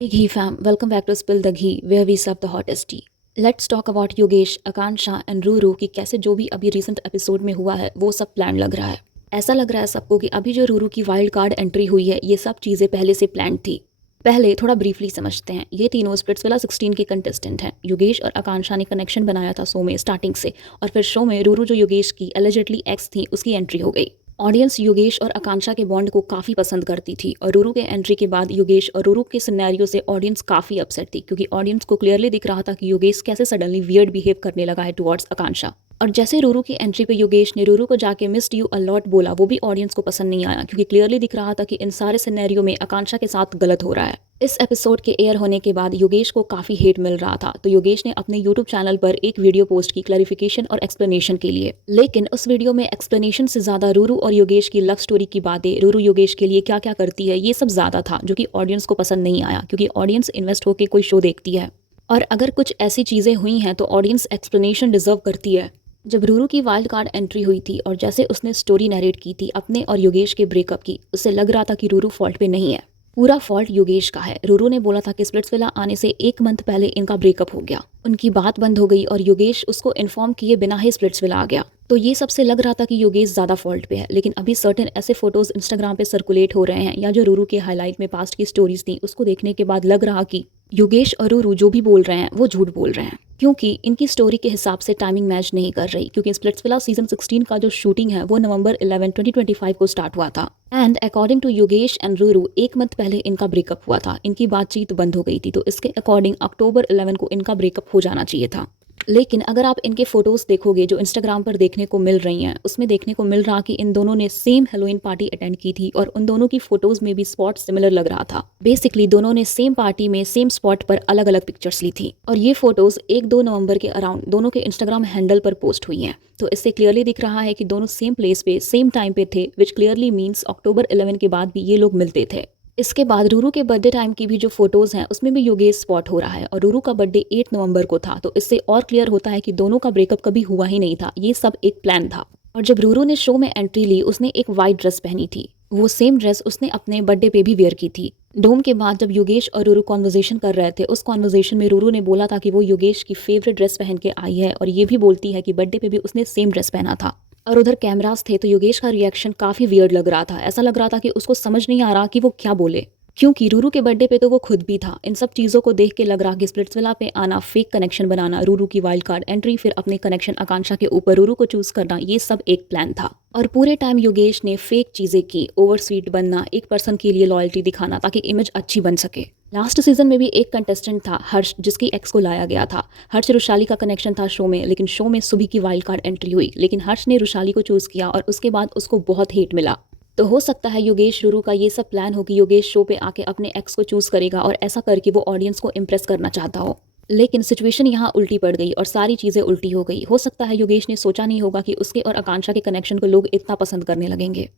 Hey Ghee fam, welcome back to Spill the Ghee, where we serve the hottest tea. Let's talk about Yogesh, Akanksha and Ruru कि कैसे जो भी अभी recent episode में हुआ है वो सब प्लान लग रहा है। ऐसा लग रहा है सबको कि अभी जो रूरू की वाइल्ड कार्ड एंट्री हुई है ये सब चीज़ें पहले से प्लान थी। पहले थोड़ा ब्रीफली समझते हैं। ये तीनों स्प्लिट्सविला 16 के कंटेस्टेंट हैं। योगेश और आकांक्षा ने कनेक्शन बनाया था शो में स्टार्टिंग से, और फिर शो में रूरू जो योगेश की एलिजिडली एक्स थी उसकी एंट्री हो गई। ऑडियंस योगेश और आकांक्षा के बॉन्ड को काफ़ी पसंद करती थी, और रूरू के एंट्री के बाद योगेश और रूरू के सिनेरियो से ऑडियंस काफ़ी अपसेट थी, क्योंकि ऑडियंस को क्लियरली दिख रहा था कि योगेश कैसे सडनली वियर्ड बिहेव करने लगा है टुवर्ड्स आकांक्षा। और जैसे रूरू की एंट्री पे योगेश ने रूरू को जाके मिस्ड यू अलॉट बोला, वो भी ऑडियंस को पसंद नहीं आया, क्योंकि क्लियरली दिख रहा था कि इन सारे सिनेरियो में आकांक्षा के साथ गलत हो रहा है। इस एपिसोड के एयर होने के बाद योगेश को काफ़ी हेट मिल रहा था, तो योगेश ने अपने यूट्यूब चैनल पर एक वीडियो पोस्ट की क्लैरिफिकेशन और एक्सप्लेनेशन के लिए। लेकिन उस वीडियो में एक्सप्लेनेशन से ज़्यादा रूरू और योगेश की लव स्टोरी की बातें, रूरू योगेश के लिए क्या क्या करती है, ये सब ज़्यादा था, जो कि ऑडियंस को पसंद नहीं आया, क्योंकि ऑडियंस इन्वेस्ट होकर कोई शो देखती है, और अगर कुछ ऐसी चीज़ें हुई हैं तो ऑडियंस एक्सप्लेनेशन डिजर्व करती है। जब रूरू की वाइल्ड कार्ड एंट्री हुई थी और जैसे उसने स्टोरी नरेट की थी अपने और योगेश के ब्रेकअप की, उससे लग रहा था कि रूरू फॉल्ट पे नहीं है, पूरा फॉल्ट योगेश का है। रूरू ने बोला था कि स्प्लिट्सविला आने से 1 मंथ पहले इनका ब्रेकअप हो गया। उनकी बात बंद हो गई और योगेश उसको इन्फॉर्म किए बिना ही स्प्लिट्सविला आ गया। तो ये सबसे लग रहा था कि योगेश ज़्यादा फॉल्ट पे है। लेकिन अभी सर्टेन ऐसे फोटोज इंस्टाग्राम पे सर्कुलेट हो रहे हैं, या जो रूरू के हाईलाइट में पास्ट की स्टोरीज थी उसको देखने के बाद लग रहा कि योगेश और रूरू जो भी बोल रहे हैं वो झूठ बोल रहे हैं, क्योंकि इनकी स्टोरी के हिसाब से टाइमिंग मैच नहीं कर रही। क्योंकि स्प्लिट्सविला सीजन 16 का जो शूटिंग है वो नवंबर 11, 2025 को स्टार्ट हुआ था, and according to Yogesh and Ruru 1 month पहले इनका ब्रेकअप हुआ था। इनकी बातचीत बंद हो गई थी, तो इसके अकॉर्डिंग अक्टूबर 11 को इनका ब्रेकअप हो जाना चाहिए था। लेकिन अगर आप इनके फोटोज देखोगे जो इंस्टाग्राम पर देखने को मिल रही हैं, उसमें देखने को मिल रहा कि इन दोनों ने सेम हेलोइन पार्टी अटेंड की थी, और उन दोनों की फोटोज में भी स्पॉट सिमिलर लग रहा था। बेसिकली दोनों ने सेम पार्टी में सेम स्पॉट पर अलग अलग पिक्चर्स ली थी, और ये फोटोज 1-2 नवंबर के अराउंड दोनों के इंस्टाग्राम हैंडल पर पोस्ट हुई हैं। तो इससे क्लियरली दिख रहा है कि दोनों सेम प्लेस पे सेम टाइम पे थे, विच क्लियरली मीन्स अक्टूबर 11 के बाद भी ये लोग मिलते थे। इसके बाद रूरू के बर्थडे टाइम की भी जो फोटोज हैं उसमें भी योगेश स्पॉट हो रहा है, और रूरू का बर्थडे 8 नवंबर को था, तो इससे और क्लियर होता है कि दोनों का ब्रेकअप कभी हुआ ही नहीं था, ये सब एक प्लान था। और जब रूरू ने शो में एंट्री ली उसने एक वाइट ड्रेस पहनी थी, वो सेम ड्रेस उसने अपने बर्थडे पे भी वेयर की थी। डोम के बाद जब योगेश और रूरू कॉन्वर्जेशन कर रहे थे, उस कॉन्वर्जेशन में रूरू ने बोला था कि वो योगेश की फेवरेट ड्रेस पहन के आई है, और ये भी बोलती है कि बर्थडे पे भी उसने सेम ड्रेस पहना था। और उधर कैमरास थे, तो योगेश का रिएक्शन काफ़ी वियर्ड लग रहा था। ऐसा लग रहा था कि उसको समझ नहीं आ रहा कि वो क्या बोले, क्योंकि रूरू के बर्थडे पे तो वो खुद भी था। इन सब चीज़ों को देख के लग रहा कि स्प्लिट्सविला पे आना, फेक कनेक्शन बनाना, रूरू की वाइल्ड कार्ड एंट्री, फिर अपने कनेक्शन आकांक्षा के ऊपर रूरू को चूज करना, ये सब एक प्लान था। और पूरे टाइम योगेश ने फेक चीज़ें की, ओवर स्वीट बनना, एक पर्सन के लिए लॉयल्टी दिखाना ताकि इमेज अच्छी बन सके। लास्ट सीजन में भी एक कंटेस्टेंट था हर्ष, जिसकी एक्स को लाया गया था। हर्ष रुशाली का कनेक्शन था शो में, लेकिन शो में सुबह की वाइल्ड कार्ड एंट्री हुई, लेकिन हर्ष ने रुशाली को चूज किया और उसके बाद उसको बहुत हेट मिला। तो हो सकता है योगेश रूरू का ये सब प्लान हो कि योगेश शो पे आके अपने एक्स को चूज करेगा, और ऐसा करके वो ऑडियंस को इम्प्रेस करना चाहता हो। लेकिन सिचुएशन यहाँ उल्टी पड़ गई और सारी चीज़ें उल्टी हो गई। हो सकता है योगेश ने सोचा नहीं होगा कि उसके और आकांक्षा के कनेक्शन को लोग इतना पसंद करने लगेंगे।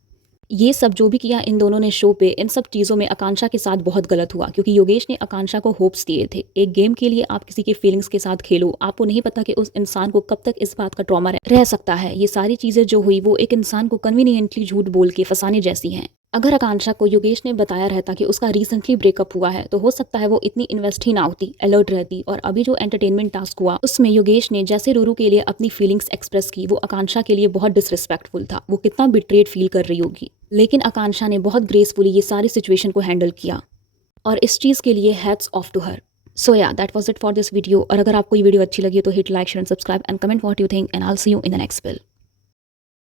ये सब जो भी किया इन दोनों ने शो पे, इन सब चीज़ों में आकांक्षा के साथ बहुत गलत हुआ, क्योंकि योगेश ने आकांक्षा को होप्स दिए थे। एक गेम के लिए आप किसी के फीलिंग्स के साथ खेलो, आपको नहीं पता कि उस इंसान को कब तक इस बात का ट्रॉमा रह सकता है। ये सारी चीज़ें जो हुई वो एक इंसान को कन्वीनियंटली झूठ बोल के फंसाने जैसी हैं। अगर आकांक्षा को योगेश ने बताया रहता कि उसका रिसेंटली ब्रेकअप हुआ है, तो हो सकता है वो इतनी इन्वेस्ट ही ना होती, अलर्ट रहती। और अभी जो एंटरटेनमेंट टास्क हुआ उसमें योगेश ने जैसे रूरू के लिए अपनी फीलिंग्स एक्सप्रेस की, वो आकांक्षा के लिए बहुत डिसरिस्पेक्टफुल था। वो कितना बिट्रेड फील कर रही होगी, लेकिन आकांक्षा ने बहुत ग्रेसफुली ये सारी सिचुएशन को हैंडल किया, और इस चीज़ के लिए हैट्स ऑफ टू हर। सो या that was it for this video. और अगर आपको ये वीडियो अच्छी लगी तो hit like, share and subscribe, and comment what you think, and I will see you in the next bill.